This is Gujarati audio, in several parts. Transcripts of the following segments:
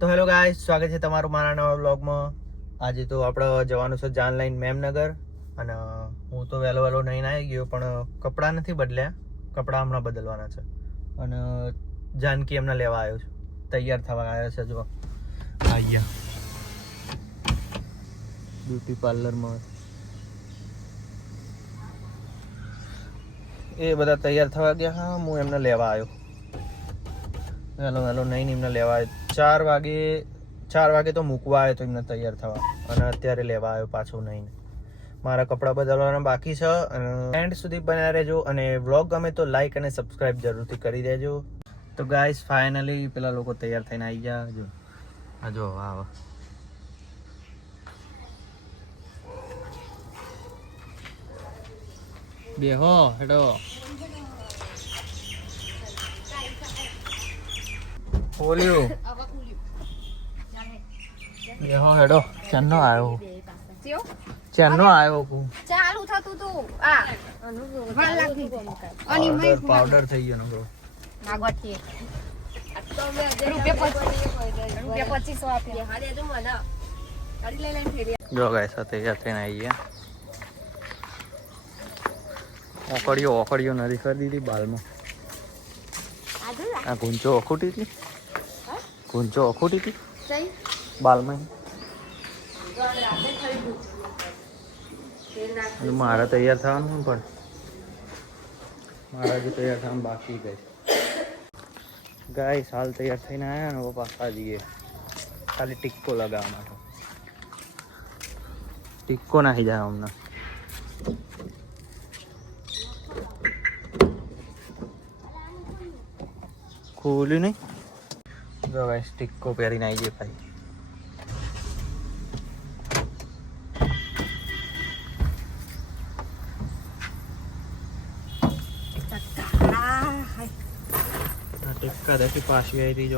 તો હેલો ગાઈસ, સ્વાગત છે તમારું મારા નવા વ્લોગમાં. આજે તો આપણે જવાનું છે જાનલાઈન મેમનગર. અને હું તો વહેલો નહીં આવી ગયો, પણ કપડાં નથી બદલ્યા, કપડાં હમણાં બદલવાના છે. અને જાનકી એમને લેવા આવ્યો છું, તૈયાર થવા આવ્યો છે. જો અહીંયા બ્યુટી પાર્લરમાં એ બધા તૈયાર થવા ગયા. હા, હું એમને લેવા આવ્યો વહેલો નહીં એમને લેવા આવ્યો. 4 વાગે તો મૂકવા આવ્યો તો એમને તૈયાર થવા, અને અત્યારે લેવા આવ્યો પાછું નહીં. મારા કપડાં બદલવાના બાકી છે. અને એન્ડ સુધી બન્યા રહેજો, અને વ્લોગ ગમે તો લાઈક અને સબસ્ક્રાઈબ જરૂરથી કરી દેજો. તો ગાઈસ, ફાઇનલી પેલા લોકો તૈયાર થઈને આવી ગયા. જો આવો બેહો હેડો. ખોલ્યું બેહો હેડો. ચાંદનો આવ્યો ચાલુ થતું તું આ પાવડર થઈ ગયો નકરો. જો ગાઈસ, તૈયાર થઈને આવી ગયા. ઓકળીઓ નથી કરી દીધી બાલમાં. આ ગુંચો ઓખુટી હતી બાલમાં. મારે તૈયાર થવાનું, પણ મારા જે તૈયાર થવાનું બાકી ગઈ. ગાઈસ, હાલ તૈયાર થઈને આવ્યા ને પાછા જઈએ. ખાલી ટીક્કો લગાવવા માટે. ટીક્કો નાખી જાય હમણાં. ખોલ્યું નહીં. જો ગાઈસ, ટીક્કો પહેરીને આવી જાય ભાઈ. ટીક્કા દેખી પાછી આવી રહી.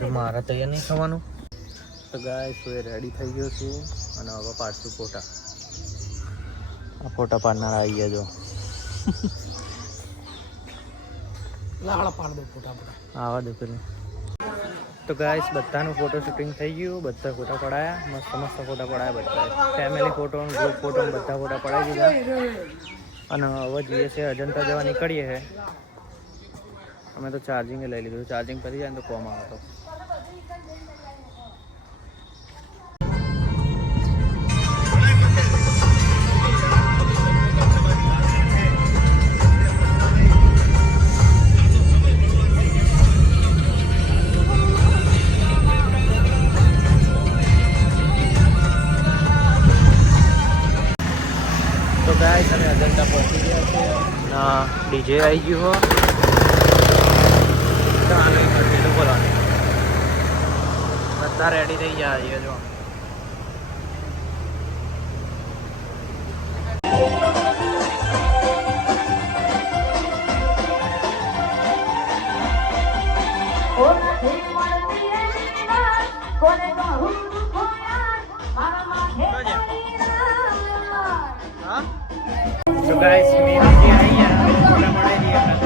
જો મારા તૈયાર નહીં થવાનું. તો ગાઈસ, હું રેડી થઈ ગયો છું, અને હવે પાછું ફોટા પાડનાર આવી ગયા. જો આવા દો પેલું. તો ગાઈસ, બધાનું ફોટો શૂટિંગ થઈ ગયું. બધા ફોટા પડાયા, મસ્ત ફોટા પડાયા. બધા ફેમિલી ફોટો, ગ્રુપ ફોટો, બધા ફોટા પડાવી દીધા. અને હવે જઈએ છે અજંતા જવા નીકળીએ છે. અમે તો ચાર્જિંગ લઈ લીધું. ચાર્જિંગ કરી જાય ને તો કોમ આવે તો. તો ગાઈસ, અમે અજંતા પહોંચી ગયા છે. ડીજે આવી ગયું હો. બોલવાનું બધા રેડી થઈ ગયા છીએ. જો તો ગાઈસ, મેં નીચે આવી ગયા. ફોટા પડાવી દઈએ આપણે.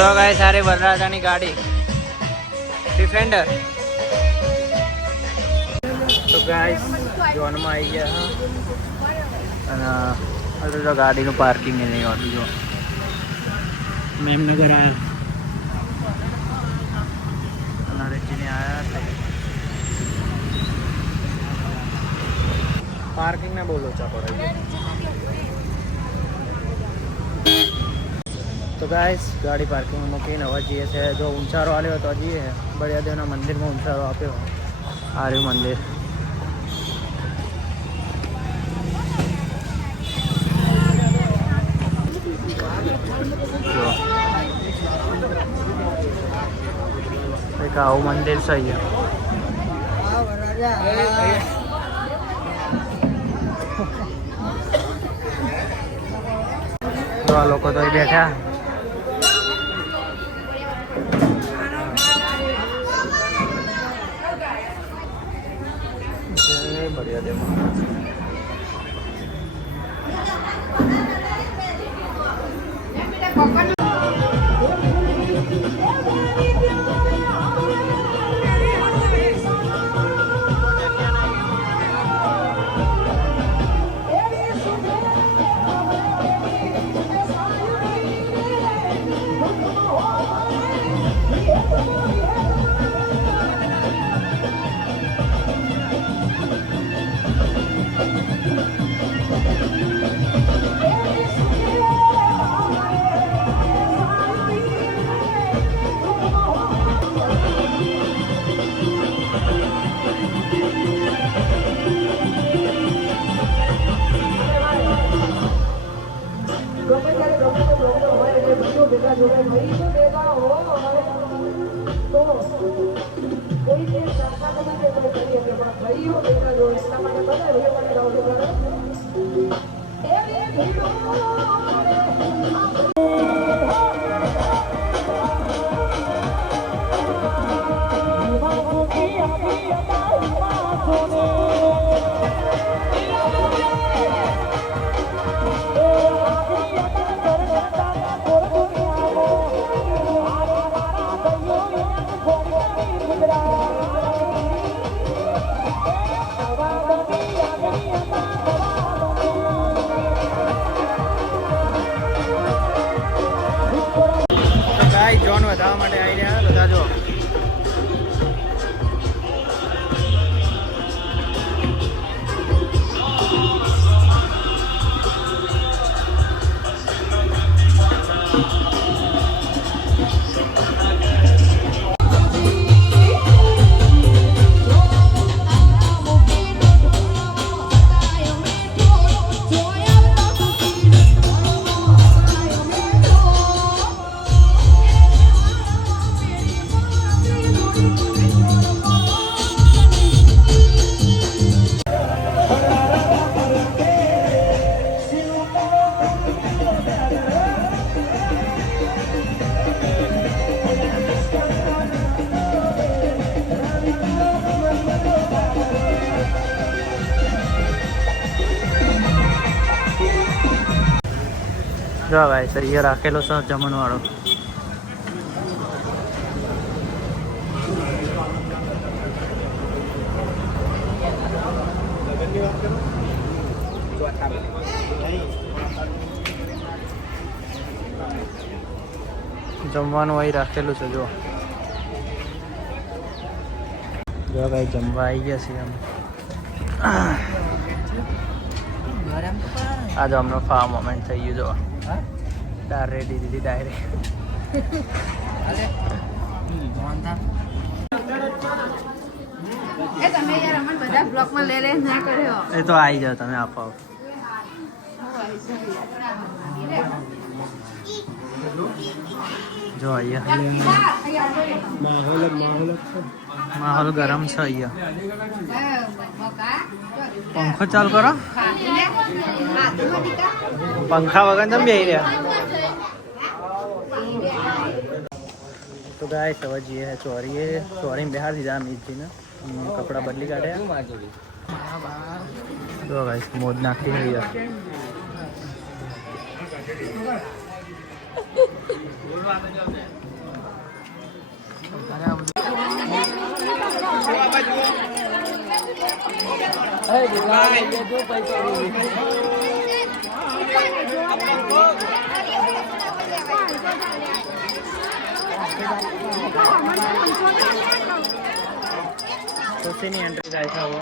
તો ગાય સારી વરરાજાની ગાડી ડિફેન્ડર. તો ગાઈસ જોનમાં આવી ગયા અને હવે તો ગાડીનું પાર્કિંગ નહીં હોતું. જો મેમનગર આવ્યા નરેશજીને આવ્યા પાર્કિંગ ના બહુ લોચા પડે. તો ગાઈસ ગાડી પાર્કિંગમાં મૂકીને હવે જઈએ છે. જો ઊંચારો આવ્યો તો જઈએ બળિયાદેવના મંદિરમાં ઊંચારો આપ્યો. આ રહ્યું મંદિર. જો એક આવું મંદિર છે અહીંયા. તો આ લોકો તો અહીં બેઠા. बढ़िया दे જોન વધારવા માટે આવી રહ્યા બધા. જો જો ભાઈ સર એ રાખેલો છે જમણવાળો. જમવાનું અહીં રાખેલું છે. જો જો ભાઈ જમવા આવી ગયા છીએ અમે. આ જો અમને ફાર મોમેન્ટ થઈ ગયું. જો દાર રેડી દીધી ડાયરેક્ટ. તમે યાર અમને બધા બ્લોકમાં લે ના કર્યો. એ તો આવી જાવ તમે આપો. જો અહીંયા માહોલ ગરમ છે. અહીંયા પંખો ચાલુ કરો. पंखा वगैरह तुम भी रहा. तो गाय समझ ये है चौरी में बिहार सीधा मीत थी ना कपड़ा बदली काटे. तो गाइस मोद नाखी है यार. तो से नहीं एंट्री ऐसा हुआ.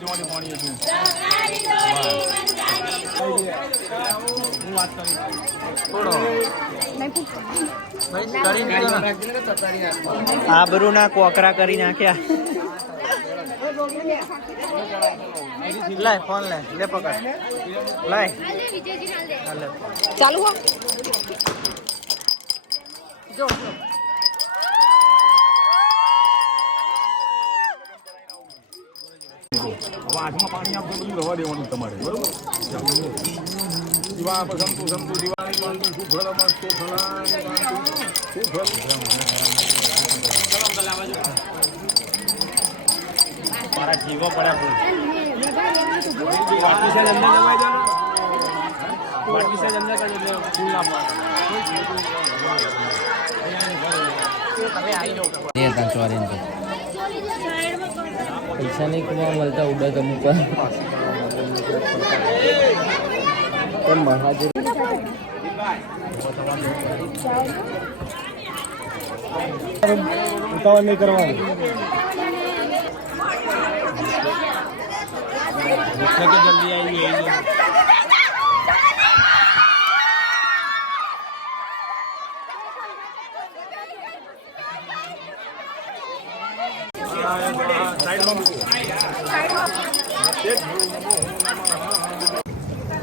જોવાની પાણી હતું હું વાત કરી થોડો આબરૂના કોકરા કરી નાખ્યા. લાય ફોન લે પકડ લાય ચાલુ હો જો હવે હાથમાં પાણી આપજો બધું રવા દેવાનું તમારે બરોબર દીવા પસંદ દિવાળી બાંધું શું ફળ મસ્તો ફળાની શું ફળ મારા જીવો પડ્યા પૈસા નહીં કમાવા મળતા ઉડા તો મૂકવા મહાજન ઉતાવળ નહીં કરવાનું. જલ્દી આવી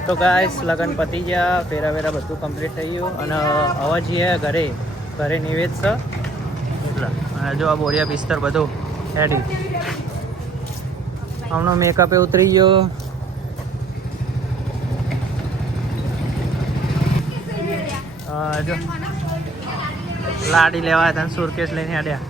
તો ગાઈસ લગન પતી ગયા, ફેરા બધું કમ્પ્લીટ થઈ ગયું અને હવે જઈએ ઘરે નિવેદ છે એટલે. અને જો આ બોરિયા બિસ્તર બધું રેડી. આમનો મેકઅપ એ ઉતરી ગયો. જો લાડી લેવા હતા સુરકેસ લઈને આડ્યા.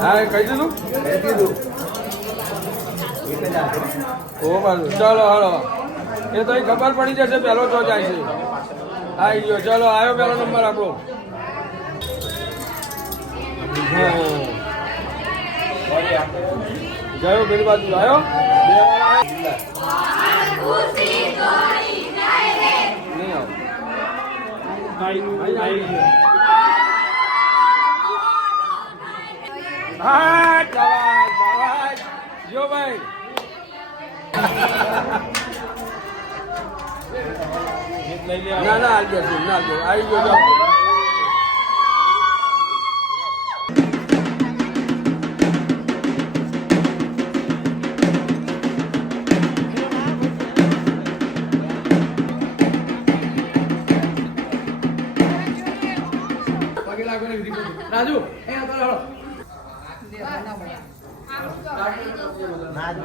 હા કહી દીધું ઓ બાજુ ચાલો હાલો એ તો ખબર પડી જશે પહેલો તો જાય છે. આવી ગયો ચાલો આવ્યો પહેલો નંબર આપણો. ગયો પેલી બાજુ આવ્યો હા જો ભાઈ ના ના આવી જશે ના આવી ગયો. રાજુ ના જ